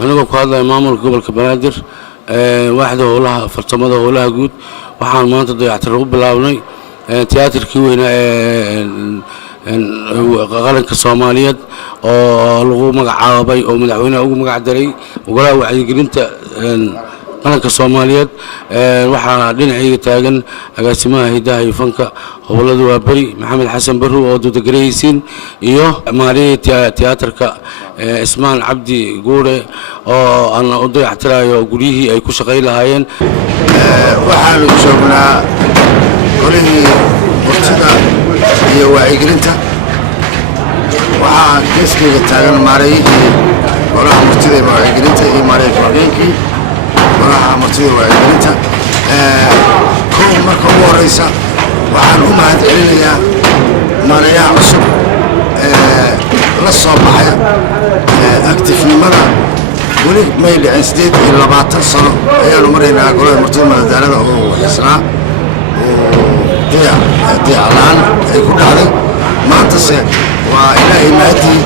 أنا بقول هذا مامور قبل كبنادر واحد هولها فرتمده هولها جود وحان ما تضيع ترغب بالعوني تياتر كوينا قرنك الصوماليات oo lagu magacaabay oo madaxweynaha ugu magac daray ogolaha wacyigelinta qaranka Soomaaliyeed waxa dhinacayga taagan agaasimaha hidaha iyo fanka howlada waa bari Maxamed Xasan Barru oo dudagreeysin iyo maariyaha tiyaatarka Ismaan Cabdi Guure oo aan u dayactirayo guriyihii ay ku shaqeey lahaayeen waxaan joognaa golihii murtida iyo wacyigelinta waxaan geeskayga taagan maarayihii golaha murtida iyo wacyigelinta iyo maarayihii hogaankii golaha murtida iyo wacyigelinta kow marka ugu horeysa waxaan u mahadcelinayaa maarayaha cusub la soo baxay aktifnimada weli may dhicin 28 sano ayaanu maraynaa golaha murtida madadaalada oo xisnaa diyaalaan ay ku dhacday maantase waa ilaahay maadii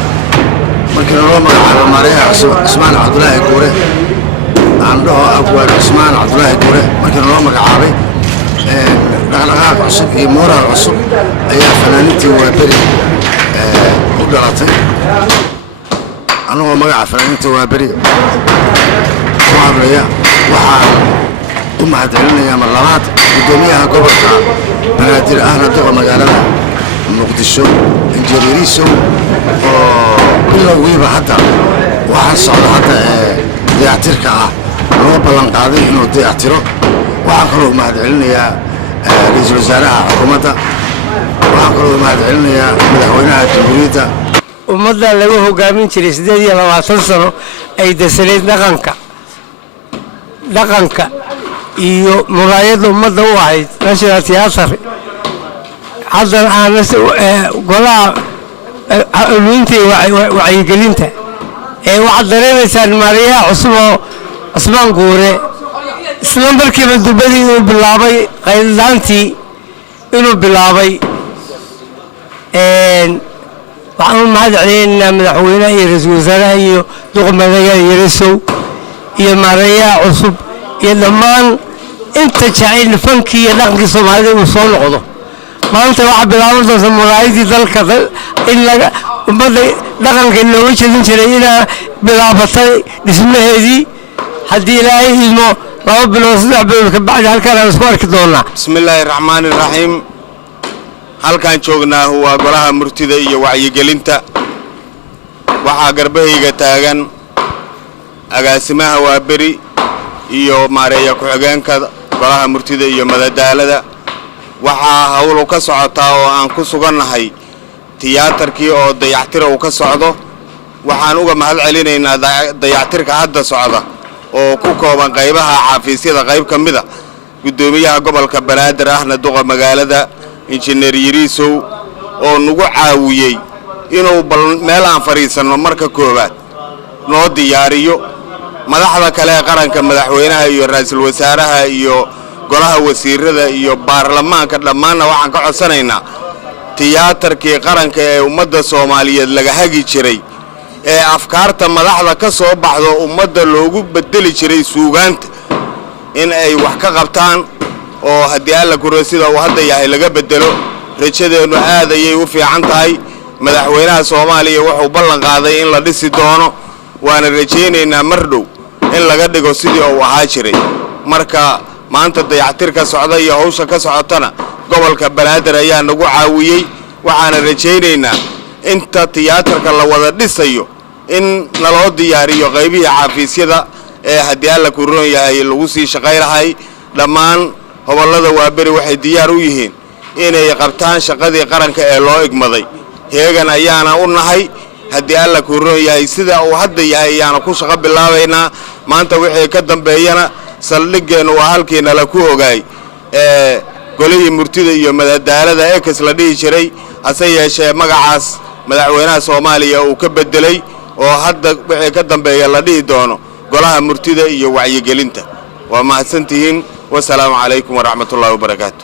markii loo magacaabo maarayaha cusub Ismaan Cabdullaahi Guure aan dhaho abwaar Ismaan Cabdullaahi Guure markii loo magacaabay dhaqdhaqaaq cusub iyo moraal cusub ayaa fanaaniintii waa bari u dhalatay anagoo magaca fanaaniinta waa bari ku hadlaya waxaan u mahadcelinayaa mar labaad gudoomiyaha gobolka banaadir ahna duqa magaalada muqdisho injineeriso oo bilowgiiba hadda waxaan socda hadda dayactirka ah loo ballan qaaday inuu dayactiro waxaan kaloo mahadcelinayaa ra'iisul wasaaraha xukuumadda waxaan kaloo mahadcelinayaa madaxweynaha jamhuuriyadda ummadda lagu hogaamin jiray 28 sano ay dasaleed dhaqanka iyo muraayada ummadda u ahayd national theatre haddana aan golaha ulunta wacyigelinta waxaad dareemaysaan maarayaha cusub oo Ismaan Guure isla markiiba dubadii inuu bilaabay qaydaantii inuu bilaabay waxaan mahadcelinaynaa madaxweynaha iyo ra'iisul wasaaraha iyo duqa magaalada Yaresow iyo maarayaha cusub iyo dhammaan inta jacayl fankii iyo dhaqankii Soomaalida uu soo noqdo maanta waxa bilaaban doonta muraayadii dalka in laga ummadda dhaqanka looga jeedin jiray inaa bilaabatay dhismaheedii haddii ilaahay idmo 2 bilood 3 bilood ka bacdi halkaan aan isku arki doonaa bismillaahir rahmaanir rahiim halkaan joognaa waa golaha murtida iyo wacyigelinta waxaa garbahayga taagan agaasimaha waa bari iyo maareeya ku-xigeenka golaha murtida iyo madadaalada waxaa hawl ka socotaa oo aan ku sugannahay tiyaatarkii oo dayactir uu ka socdo waxaan uga mahadcelinaynaa dayactirka hadda socda oo ku kooban qaybaha xafiisyada qayb kamida gudoomiyaha gobolka banaadir ahna duqa magaalada injineer Yarisow oo nagu caawiyay inuu meel aan fariisano marka koobaad noo diyaariyo madaxda kale qaranka madaxweynaha iyo ra'iisul wasaaraha iyo golaha wasiirada iyo baarlamaanka dhamaana waxaan ka codsanaynaa tiyaatarkii qaranka ee ummadda Soomaaliyeed laga hagi jiray ee afkaarta madaxda ka soo baxdo ummadda loogu bedeli jiray suugaanta in ay wax ka qabtaan oo haddii alla ku sida uu hadda yahay laga bedelo rajadeenu aad ayay u fiican tahay madaxweynaha Soomaaliya wuxuu ballan qaaday in la dhisi doono waana rajaynaynaa mar dhow in laga dhigo sidii uu ahaa jiray marka maanta dayactirka socda iyo hawsha ka socotana gobolka banaadir ayaa nagu caawiyay waxaana rajaynaynaa inta tiyaatarka la wada dhisayo in naloo diyaariyo qaybihii xafiisyada ee haddii alla ku roon yahay lagu sii shaqaynahay dhammaan gobolada waa bari waxay diyaar u yihiin inay qabtaan shaqadii qaranka ee loo igmaday heegan ayaana u nahay haddii alla ku roon yahay sida uu hadda yahay ayaana ku shaqo bilaabaynaa maanta wixii ka dambeeyana saldhigeenu waa halkiina la ku ogaay golihii murtida iyo madadaalada ex la dhihi jiray ase yeeshee magacaas madaxweynaha Soomaaliya uu ka bedelay oo hadda wixii ka dambeeya la dhihi doono golaha murtida iyo wacyigelinta waa mahadsantihiin wassalaamu calaykum waraxmatullaahi wabarakaatuh